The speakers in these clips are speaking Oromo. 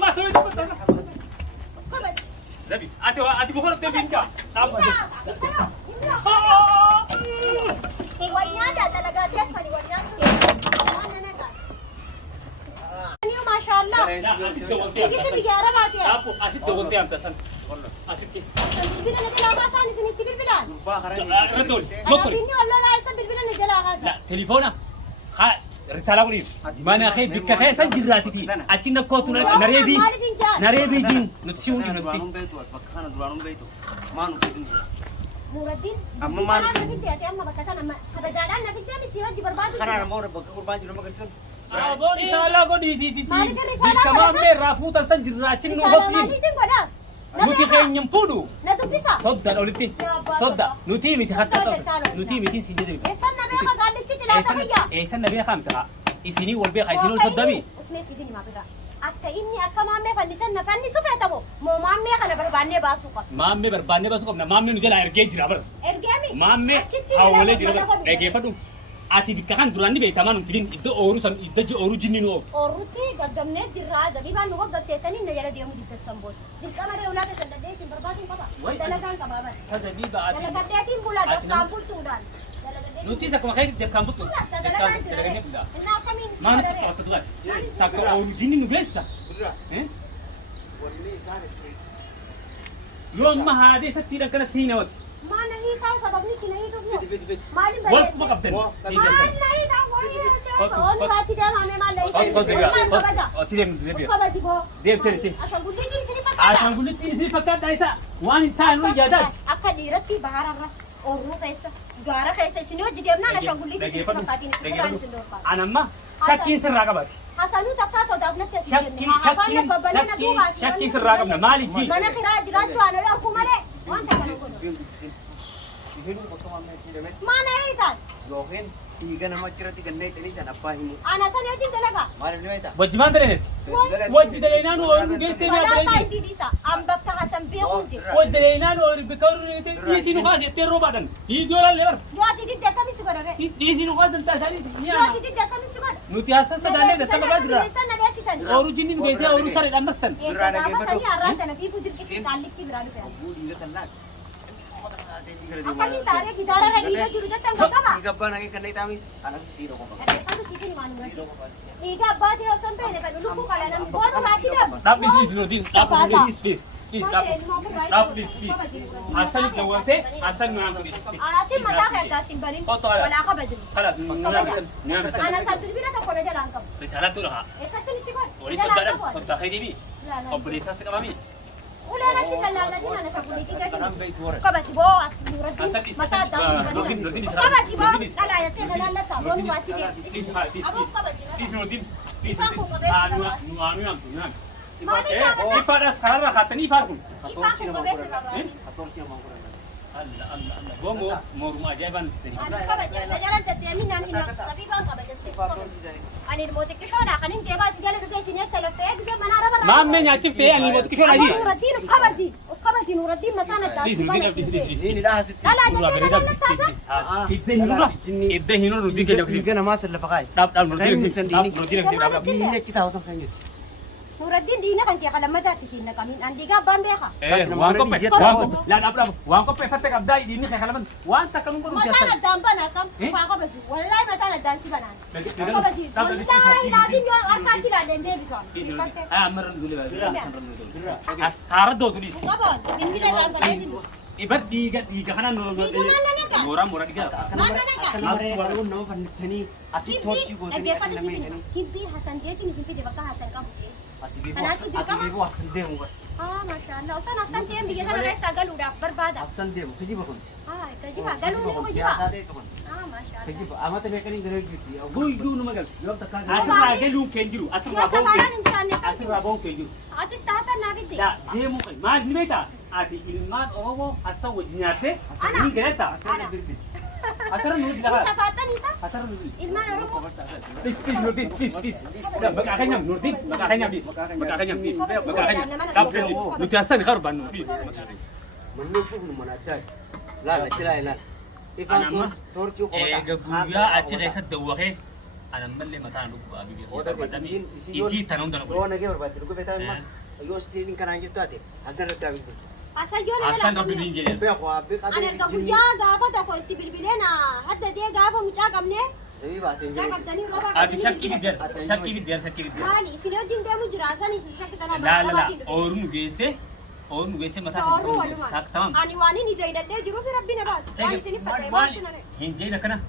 ما سويت زبي أتي بخور تبينك والنادى دلقات يسمني والنادى ما شاء الله تيجي تجارة بعدين أبو أسيت دولتي أنت سن أسيتي بالبلان نجلا غاسان سنتي بالبلان ردول أنا فيني والله لا يسب بالبلان نجلا غاسان لا تليفونه خا رسالة قريب ما أنا خي بك خي سنجراتي تي أتينا كوتنا نريبي جين نتشون نتشي نور الدين أما ما نفيد يا أما بكتنا أما هبجانا نفيد يا مستي وجه برباد خنا مور بك قربان جنو مكرسون أبو رسالة قريب تي مالك الرسالة كمان مير رافوت سنجراتي نوبتي نوتي خي ينفودو ندبسا صدق أولتي صدق نوتي متي حتى نوتي متي سيجي استنى بيها قال لي تيجي لا تفيا إيه نبي خامتها إسيني والبيخ إسيني والصدامي اسمه سيفيني ما بيرا akka inni akka maammee fannisan fannisu feetamu moo maammee kana barbaannee baasuu qabna maammee barbaannee baasuu qabna maammee nu jala ergee jira bar ergeemi maammee hawwalee jira bar dhageeffadhu ati bikka kan duraan ni beektamaa nun fidin iddoo ooruu san iddoo ooruu jinni nu ooftu oorutti gaggabnee jirraa zabibaan nu gaggabseetanii na jala deemuu dibbeessan booda dirqama deewlaa keessa dandeessin barbaaduun qaba dalagaan qabaa bar sazabii ba'aati dalagaddeetiin bulaa daftaan bultuudhaan nuti akkuma kee dirqaan bultu dalaganii bulaa maan qoratta tuqaati takka ooruu jinni nu beessa yoo amma haadee sattiidhaan kana siinawati ما نهي كاو سببني كنا هي كم مالي بس والكم قبضن ما نهي كاو وين باتي جام هني ما لي عشان قلت لي فكرت دايسا وان تانو يدك اكا ديرتي بحر الرا اورو فيسا غارا فيسا سينو جديبنا عشان قلت لي فكرتي انا ما شكين سر رقبتي حسنو تبقى صدقنا شكين سر رقبنا مالك دي ما انا خراج راجو انا لو كمله وانت كانوا ما نهيتك يوهين إيجانا ما ترى تجنّي تاني سنة باهيمو أنا سنة يجي تلاقى ما نهيتا وجمان ترى وجدنا نو جيستي ما ولا تايدي ديسا أم بكتا حسن بيخونجي وجدنا نو بكور ديسي نقاس يترو بعدين يدور الليبر يا تيجي دكا مسكرة ديسي نقاس تنتظري يا تيجي دكا مسكرة نوتي حسن سدانة ده سبب بدرا سنة ليش تاني أورو جيني نقاس أورو ساري لمستن درانة كيف تاني أراد أنا في فودر كيف تعلق كيف برانو فيها بودي لا تلاك أكمل تاريخ إدارة رجيجة جروجة تنقطع إيجابا ناكي كنّي تامي أنا سيرو كم أنا سيكون مانوي إيجابا دي أصلا بينه فلو لو كلا نم بون راتي دم لا بليز نودين لا بليز بليز لا بليز بليز أصل جوانته أصل نعم بليز أنا سير مداخل كاسين برين ولا أخبر خلاص نعم أنا سألت البيرة تقول جل عنكم رسالة تروها إساتني تقول وليس صدق صدق خيري بي أو بليز أسكت أمامي ولا لا شيء لا لا دي أنا تقول لك كذا كلام بيت ورا كبتي بو أسمردين مسا داسين برين كبتي بو لا لا يتين لا لا تابون واتي دي أبو كبتي بليز نودين بليز إفاقو كبتي نعم إفادة سكارا خاتني فاركم إفاقو كبتي أتوقع ما هو الله الله الله بومو مورما جايبان تري كبتي نجارن تدمين نحن سبيبان كبتي أنا الموت كشونا خلين جباس جل رجع سنة تلفيك زي ما نعرف ما من يعرف تي أنا الموت كشونا هي نور الدين كبتي نور الدين مكان بليز نودين بليز إيه لا هسيت لا لا إبده هنا نودين كذا إيجانا ما سلف فقاي داب نودين مين يجي تهاوسم خير نور الدين دينا كان كي خلما تاتيسين كمين عندي كابان بيها لا لا برافو وانكم بفتك أبداي ديني خلما وانت كم نقول ما كان الدم بنا كم فاقة بجو والله ما كان الدم سبنا فاقة بجو والله لازم يوم أركاتي لا دندي بيسون أمر نقول هارد دو تولي كابون من بيلا جام فلازم إبد ديجا خنا نورا ديجا warung nama fani asih torci go أجي فلازم كيبي حسن جيتي نسيب في دبكة حسن كم ati bibu asan demo ما شاء الله وصلنا حسن تيم بيجي أنا لسه قالوا ده بربادة asan demo kejiba kon كجيبها قالوا لي وجيبها ما شاء الله kejiba amata mekani gere gitu بوي يجون مقال yom takka أسرع قالوا كنجرو يا سفاران إنسان أسرع بون كنجرو أتستحسن نافدي لا ديمو ما نميتا أتي إلمان أوه أسوى جنياته أسرع نيجرتا أسرع نودي لها سفاتة نيسا أسرع نودي إلمان أروحو بس نودي بس لا بقى خنيم نودي بقى خنيم بس بقى خنيم بس بقى خنيم دابل نودي أسرع خربان نودي menunggu belum ada la la cila la أنا ما إيه جوجيا أتي غيسة دوّخه أنا ملي متان لوك أبي Oda ke إيشي تنون دنا Yo na ke berbatu ko beta ma. Yo sini kan anjir tu ate. Hasan rata abi. Asayyoon أصلا قبل بينجي Be ko abi ka. Ani erga guyyaa gaafa tokko itti bilbileena hadda dee gaafa mucaa qabne Dewi baate mucaa qabdanii rooba أدي شكي بدير شكي بدير شكي بدير maali isin wajjin deemu jira asanii isin shakki tanaa لا لا لا أورن جيسه متان Oorruu walumaa. تمام Ani waan inni ija hidhadhee jiruuf rabbi na baas. Waan isiniif faca'e maaltu na ree. هنجينا كنا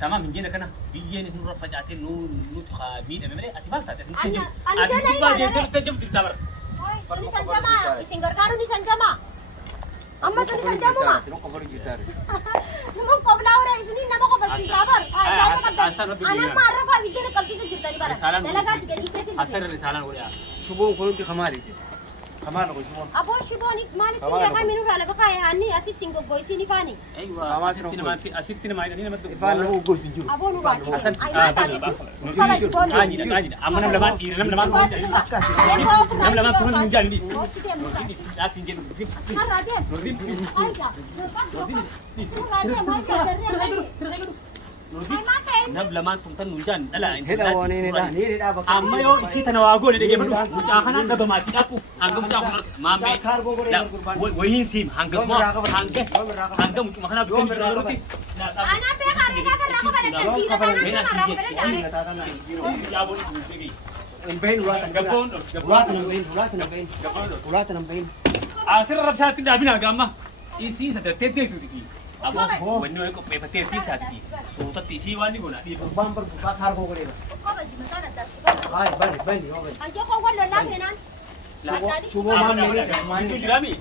تمام هنجينا كنا بيجي نروح فجأتين نو تخابين أمامي أتبال تاتي Ani jala ilaala ree. تجيب تكتبر Suni sanjamaa isin gargaaru ni sanjamaa. Amma suni sanjamuma. Tino ko bari gitar. Naman qoblaa hore isiniin nama qofalchiisaa bar. Anan maarrafaa biddeen qabsiisu jirtani bara. Dalagaatti gadhiiseetiin. أسر الرسالة ولا Subon ko nti khamali si. Khamala ko subon. Aboon shibooniif maalitti deeqaa minurraa lafa kaa'e haanni asis sin goggoysiin ifaani. أيوة أسيتنا ما يدني ما تدو Ifan na ugo sinjuru. Aboon uraachi. أسن Ayi أجد أما نم لمان نم لمان تقول من جال بيس لكن جد Har'a deem. Ayda. نم لمان تمتن من جال لا Heda woni ni da ni da ba. amma yoo isii tana waa goone dhagee fadhu mucaa kanaan gaba maatii dhaqu hanga mucaa kun maamee wayiin siim hanga suma hanga mucuma kanaa bikan jira yerootti Anaan beekaa beekaa kan rakkoo balattan diina kanaan nama rakkoo balattan. Bain ulatan Gabon ulatan bain. Ulatan bain. asirra rabshaatti dhaabina gamma isii sadarteettee suutiki aboo wanni wayi qopheeffattee ittiin saatiki suutatti isii waan ni goona dhiiba Bam bar buka khar ko gole. Qoba jimataan addaasi. Hai bani ho bani. Ajjo ko wallo laafenaan. Subo man ne Itu dirami.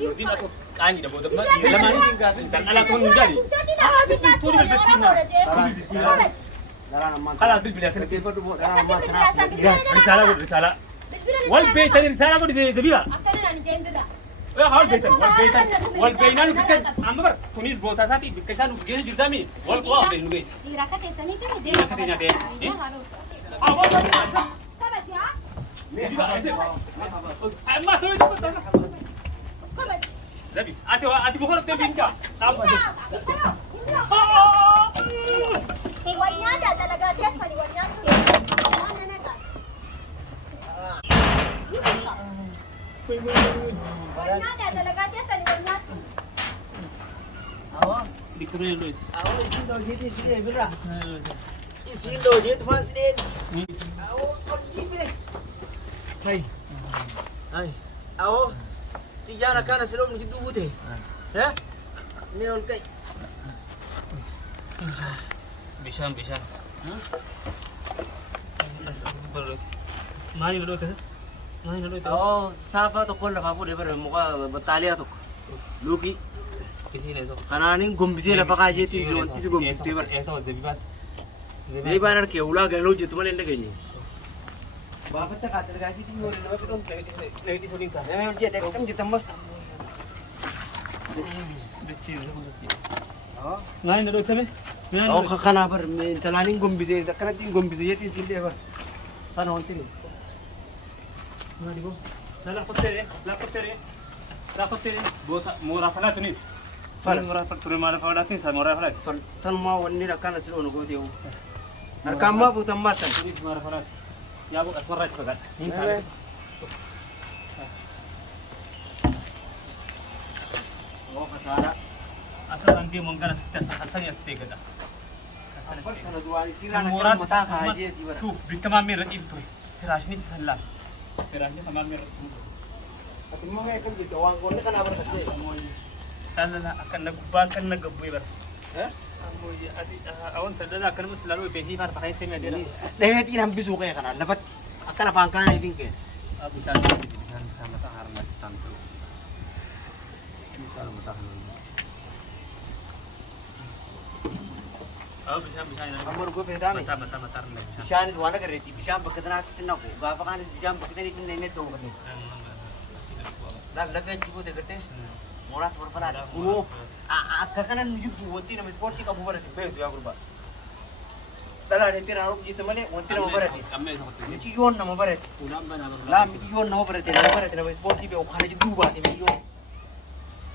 Nurdin atau kani dah bodoh. Lama ni kan ala tuan menjadi. Itu dia bersihnya. Dalam man. Kalau bil bila sana. Ke fadu bo dalam man. Risalah. Wal beitan risalah ko di Zabira. Hal beitan. Wal beinan bikin. Ambar kunis bota sati bikin ujian jurdami. Wal kuah dari nulis. Katanya deh. Awak tadi macam. Mas itu betul. Zabi, ati bukan tebing ka. Wanyada talaga testa ni wanyada. Ano na ka? Wanyada talaga testa ni wanyada. Awo. Dikere lu. Awo isi do gidi sini bira. Isi do gidi mas sini. Awo orji bire. Hai. Hai. Awo. Tijana kana silo mji dubute. Eh? Ni on kai. Bishan. Mani belum tu. Mani belum tu. Oh, safa to kon lafa fude bare muka bataliya to. Luki. Kisi ni so. Kananing gombise lafa ka jeti jonti se gombise bare. Eso Zabiban. Dei banar ke ula galo jetu male ndege ni. Baba ta ka terga si tingo ni nafi ton Lagi suling ka. me je te kam jetam ba. Oh. Mani belum tu me. Oh kana bar me talaning gombise da kana tin gombise jeti sinde ba. Sana honti ni. Mani bo. La kotere. Bosa murah falat tunis. Fala. Murah falat tunis, murah falat. Tan ma wonni da kana silo no godi o. Har kamma fu tan matan. Tunis murah falat. Ya bu asmar raj fakat. Oh kasara. Asal nanti mungkin asal ya stay kada. Kana duwani sila na Murad kan mata ka jeti bara. شوف بالتمام من رئيس توي فراشني سلام فراشني تمام من At mo ngay kan dito wang ko ni kana bar kasi. لا akan nagubal kan nagaboy bar Eh? amoy adi awan tadala kan mas lalo pesi par pakai semi adela Dahit inam bisu kay kana labat. Akala pang kana ibing ke. bisa sama ta harma tanto bisa mata bisa Amor ko pedami. mata Bishan wala gareti. Bishan bakadana sitin ko. Gapa kana jam bakadani kin nene to bakadani. La fe jibo de garte. Morat berfala. Uno. Akka kana yudu wonti na sporti ka bubara ti be to ya gurba. Dala ne tira ro jita male wonti na mabara ti. Miki yon na mabara ti. La miki yon na mabara ti. Na mabara ti na sporti be o kana jidu ba ti miki yon.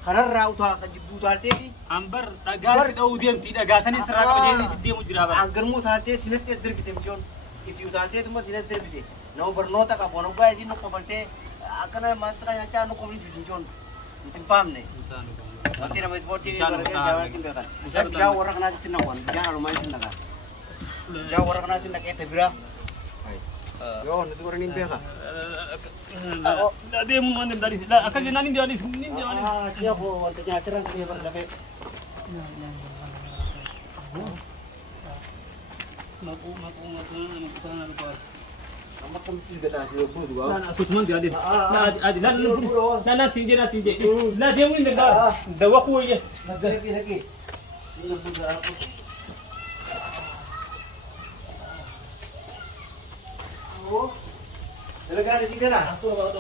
Karena udah kejibu talteti. Ambar dhagaa si dha'uu deemti dhagaa sanis irraa qaba jedhanii si deemu jira bara. Anggarmu taatee sinatti darbite mijoon. Ifiu taatee tuma sinatti darbite. Nama barnoota qabu waan ogaa isin qofalte akkana maasaa nyaachaa nu qofni mijoon. Nuti hin faamne. Wanti nama ispoortii barate jawaan kin beekan. Bishaan warra kanaa sitti naqwan. Bishaan alumaa sitti naqa. Bishaan warra kanaa sitti naqee tabira. Yoo nuti warra ni beeka. Deemu waan deemtaa dhisi. Akka jennaan hin deemaa dhisi. Siya ko wanta nyaatiran sini barra dafee. Amma kamti gataa si yobbu du'a. Naan asutman dia adil. Naan sinje. La deemu ni dagaa. Dawa kuye. Lagi. Ini yobbu du'a. Oh. Dalaga na si kana. Aku rawat.